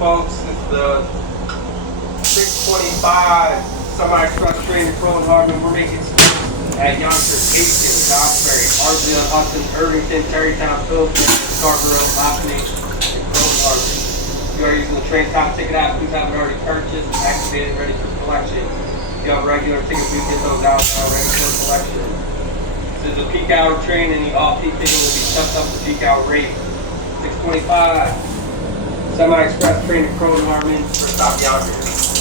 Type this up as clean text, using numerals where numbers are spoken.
folks. It's the 625 semi-express train to Croton-Harmon. We're making stops at Yonkers, Hastings, Osprey, Ardsley, Hudson, Irvington, Terrytown, Phillipsburg, Scarborough, Laughlin, and Croton-Harmon. If you are using the train top ticket app, please have it already purchased, activated, ready for collection. If you have regular tickets, we get those out now, ready for collection. This is a peak hour train, and the off-peak ticket will be stepped up to peak hour rate. 625 semi-express train to Croton-Harmon for stop Yonkers.